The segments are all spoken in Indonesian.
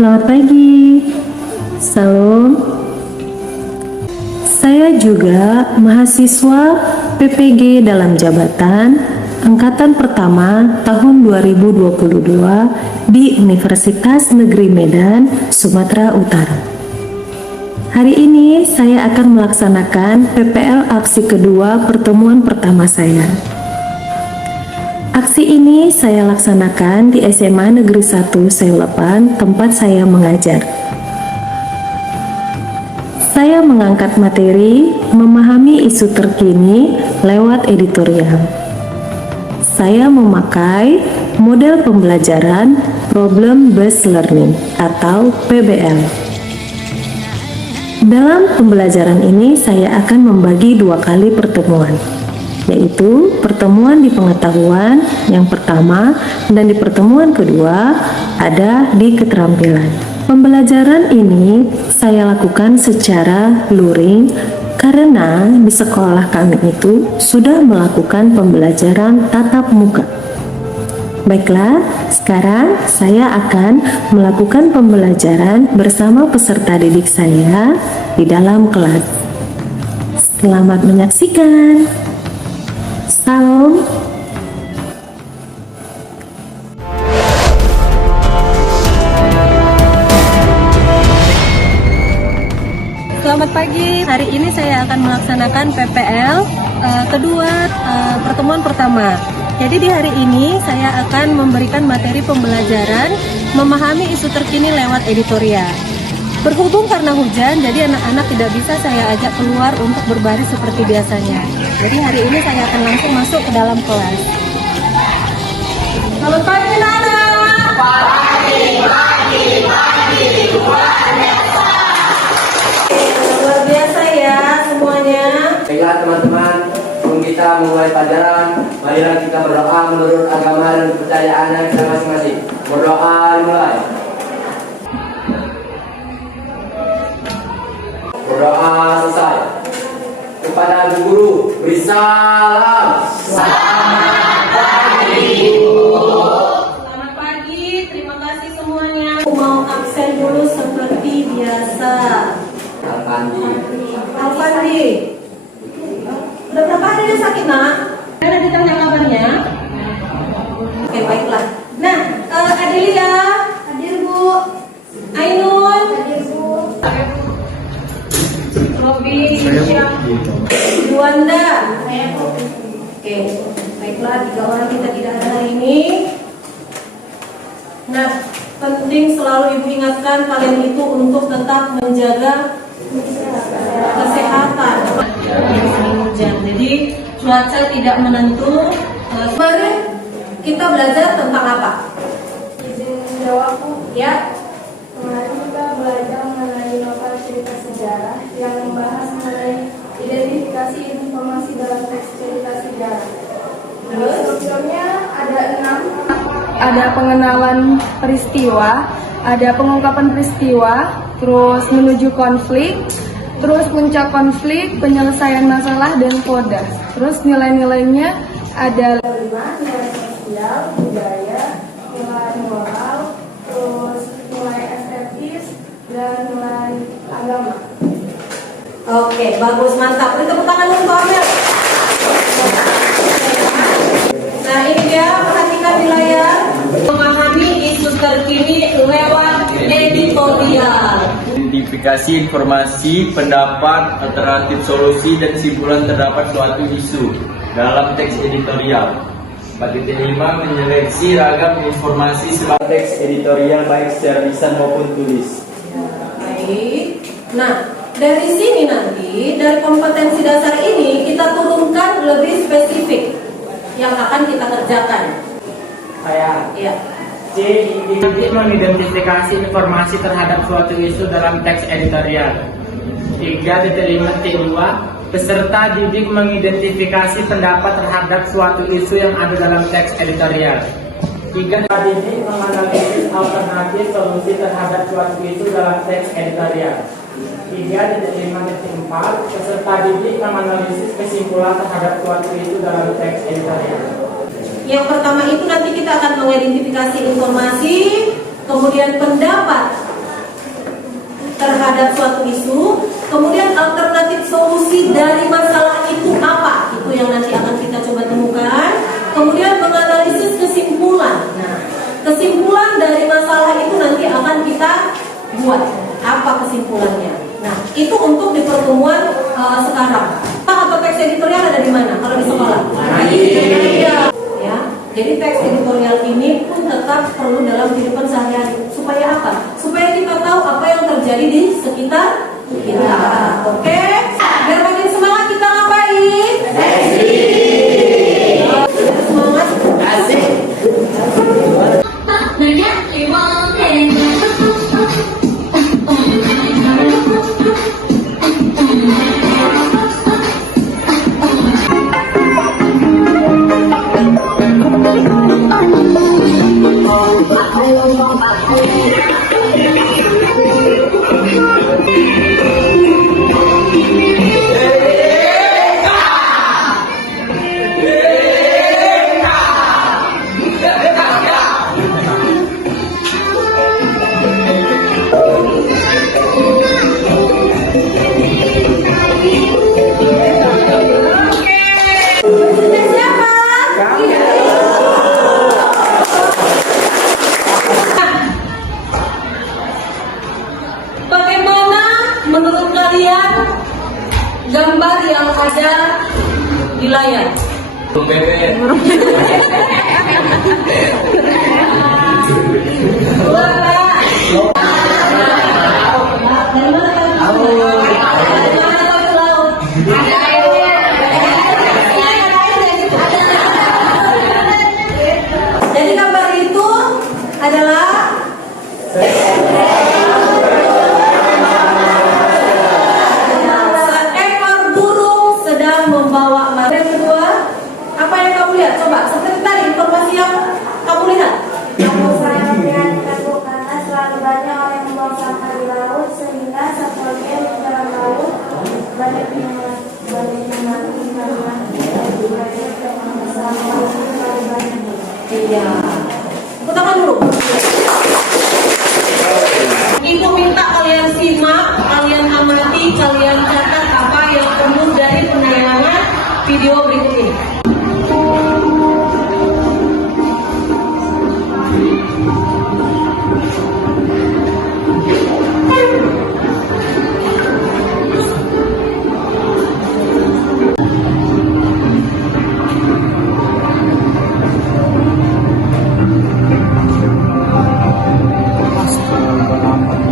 Selamat pagi, salam. Saya juga mahasiswa PPG dalam jabatan Angkatan Pertama tahun 2022 di Universitas Negeri Medan, Sumatera Utara. Hari ini saya akan melaksanakan PPL aksi kedua pertemuan pertama saya. Aksi ini saya laksanakan di SMA Negeri 1 Seulapan, tempat saya mengajar. Saya mengangkat materi memahami isu terkini lewat editorial. Saya memakai model pembelajaran Problem Based Learning atau PBL. Dalam pembelajaran ini saya akan membagi 2 kali pertemuan, yaitu pertemuan di pengetahuan yang pertama dan di pertemuan kedua ada di keterampilan. Pembelajaran ini saya lakukan secara luring karena di sekolah kami itu sudah melakukan pembelajaran tatap muka. Baiklah, sekarang saya akan melakukan pembelajaran bersama peserta didik saya di dalam kelas. Selamat menyaksikan. Salam. Selamat pagi, hari ini saya akan melaksanakan PPL kedua pertemuan pertama. Jadi di hari ini saya akan memberikan materi pembelajaran memahami isu terkini lewat editorial. Berhubung karena hujan, jadi anak-anak tidak bisa saya ajak keluar untuk berbaris seperti biasanya. Jadi hari ini saya akan langsung masuk ke dalam kelas. Selamat pagi, Nana. Pagi. Luar biasa ya semuanya. Baiklah teman-teman, sebelum kita memulai pelajaran, marilah kita berdoa menurut agama dan kepercayaan kita masing-masing. Berdoa dimulai. Berdoa selesai. Kepada guru beri salam. Selamat pagi, terima kasih semuanya. Aku mau absen dulu seperti biasa. Alfandi. Udah berapa hari dia sakit, nak? Ada ditanya kabarnya? Oke, baiklah. Nah, Adelia, hadir Bu. Ainun, hadir Bu. Robi, siap. Juanda. Oke, baiklah, 3 orang kita tidak ada hari ini. Nah, penting selalu Ibu ingatkan kalian itu untuk tetap menjaga kesehatan. Jadi cuaca tidak menentu. Kemarin kita belajar tentang apa? Izin jawab Bu. Ya. Kemarin kita belajar mengenai novel cerita sejarah yang membahas mengenai identifikasi informasi dalam teks cerita sejarah. Terus Strukturnya ada 6. Ada pengenalan peristiwa, ada pengungkapan peristiwa, terus menuju konflik, terus puncak konflik, penyelesaian masalah, dan kodas. Terus nilai-nilainya ada 5, nilai sosial, budaya, nilai moral, terus nilai estetis, dan nilai agama. oke, bagus, mantap. Beri tepuk tangan untuk Amel. Nah, ini dia, perhatikan di layar. Memahami isu terkini lewat editorial. Identifikasi informasi, pendapat, alternatif solusi, dan kesimpulan terdapat suatu isu dalam teks editorial. 4.5 menyeleksi ragam informasi sebagai teks editorial baik secara lisan maupun tulis. Baik. Nah, dari sini nanti, dari kompetensi dasar ini kita turunkan lebih spesifik yang akan kita kerjakan. Saya Iya. C. Mengidentifikasi informasi terhadap suatu isu dalam teks editorial. 3.5T2 peserta didik mengidentifikasi pendapat terhadap suatu isu yang ada dalam teks editorial. 3. Didik menganalisis alternatif solusi terhadap suatu isu dalam teks editorial. 3.5.4 peserta didik menganalisis kesimpulan terhadap suatu isu dalam teks editorial. Yang pertama itu nanti kita akan mengidentifikasi informasi, kemudian pendapat terhadap suatu isu, kemudian alternatif solusi dari masalah itu apa? Itu yang nanti akan kita coba temukan. Kemudian menganalisis kesimpulan. Nah, kesimpulan dari masalah itu nanti akan kita buat. Apa kesimpulannya? Nah, itu untuk di pertemuan sekarang. Atau teks editorial ada di mana? Kalau di sekolah? Ya. Jadi teks editorial ini pun tetap perlu dalam kehidupan sehari-hari. Supaya apa? Supaya kita tahu apa yang terjadi di sekitar kita. Oke? Biar makin semangat kita ngapain? Semangat. Asik. Bagaimana menurut kalian gambar yang ada di layar? Jadi gambar itu adalah seekor burung sedang membawa makanan. Yang kedua, apa yang kamu lihat? Coba seperti tadi informasi yang kamu lihat. Kalau saya melihat tembok karena selalu banyak orang yang membuang sampah di laut sehingga satwa liar di dalam laut banyak yang mati karena sampah itu terlalu banyak. Iya. Tepuk tangan dulu. Ibu minta kalian simak, kalian amati, kalian catat apa yang perlu dari penayangan video berikut ini.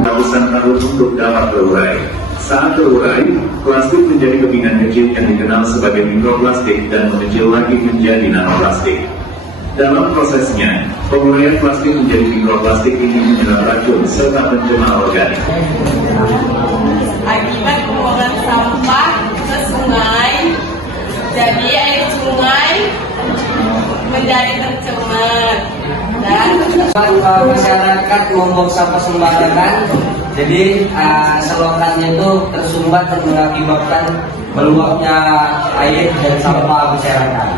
Ratusan tahun untuk dapat terurai. Saat terurai, plastik menjadi kepingan kecil yang dikenal sebagai mikroplastik dan mengecil lagi menjadi nanoplastik. Dalam prosesnya, penguraian plastik menjadi mikroplastik ini menyerap racun serta pencemar organik. Akibat pembuangan sampah ke sungai, jadi air sungai menjadi tercemar dan Masyarakat membuang sampah sembarangan, jadi selokannya itu tersumbat dan mengakibatkan meluapnya air dan sampah masyarakat.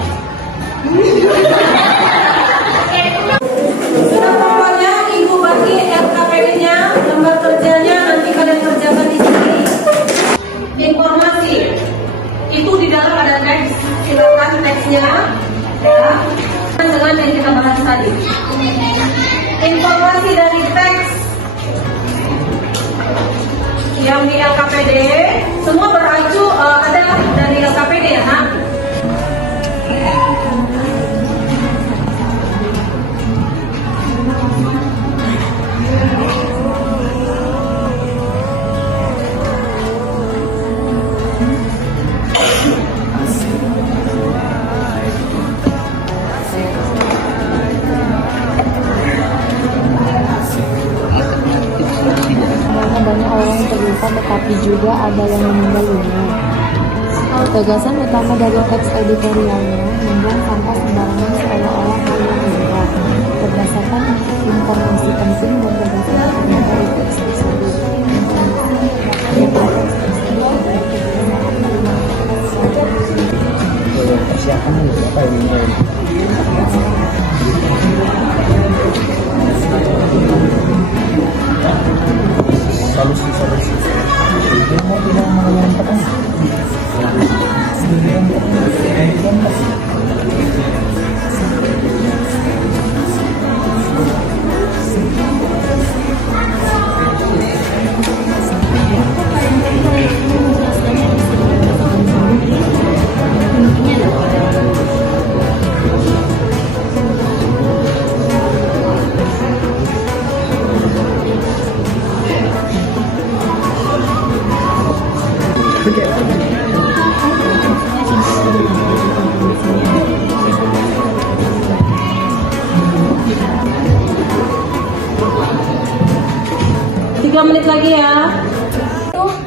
Sudah pokoknya ibu bagi LKPD-nya, lembar kerjanya nanti kalian kerjakan di sini. Informasi itu di dalam ada teks, silakan teksnya ya dengan yang kita bahas tadi. Informasi dari teks yang di LKPD semua beracu ada dari LKPD ya, Nak? Banyak orang yang terluka tetapi juga ada yang meninggal dunia. Gagasan utama dari teks editorialnya membuang sampah sembarangan seolah-olah hal yang lumrah. Berdasarkan informasi penting dan gagasan utama dari teks tersebut, persiapan apa ini? Solusi menit lagi ya.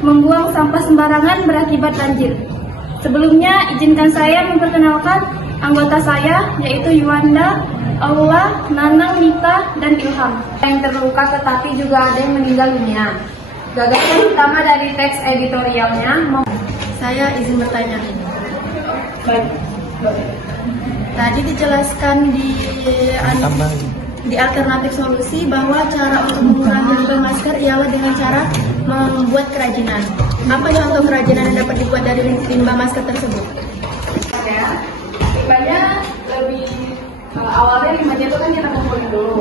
Membuang sampah sembarangan berakibat banjir. Sebelumnya, izinkan saya memperkenalkan anggota saya, yaitu Yuanda, Aula, Nanang, Nita, dan Ilham. Yang terluka tetapi juga ada yang meninggal dunia. Gagasan utama dari teks editorialnya, saya izin bertanya. Baik. Tadi dijelaskan di alternatif solusi bahwa cara untuk mengurangi limbah masker ialah dengan cara membuat kerajinan. Apa contoh kerajinan yang dapat dibuat dari limbah masker tersebut? Limbahnya lebih awalnya limbahnya itu kan kita kumpulin dulu.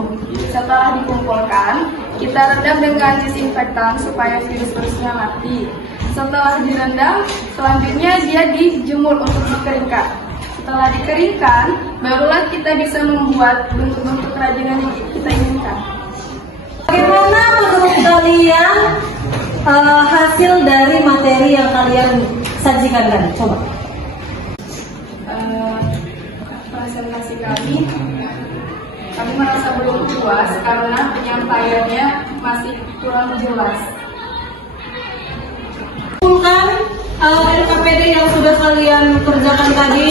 Setelah dikumpulkan, kita rendam dengan disinfektan supaya virus-virusnya mati. Setelah direndam, selanjutnya dia dijemur untuk dikeringkan. Setelah dikeringkan, barulah kita bisa membuat bentuk-bentuk kerajinan yang kita inginkan. Bagaimana menurut kalian hasil dari materi yang kalian sajikan tadi? Coba. Presentasi kami merasa belum puas karena penyampaiannya masih kurang jelas. Kumpulkan LKPD yang sudah kalian kerjakan tadi.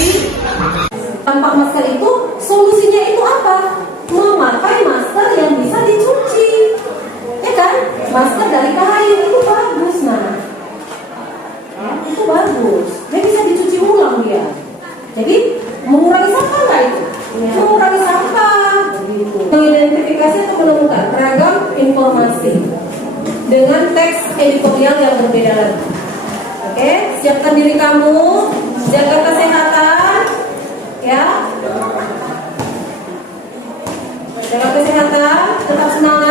Tanpa masker itu, solusinya itu apa? Memakai masker yang bisa dicuci. Ya kan? Masker dari kain itu bagus, nah. Itu bagus. Dia bisa dicuci ulang dia. Jadi, mengurangi sampah nggak itu? Mengurangi sampah. Mengidentifikasi atau menemukan beragam informasi dengan teks editorial yang berbeda lagi. Oke, siapkan diri kamu, jaga kesehatan, ya. Jaga kesehatan, tetap senang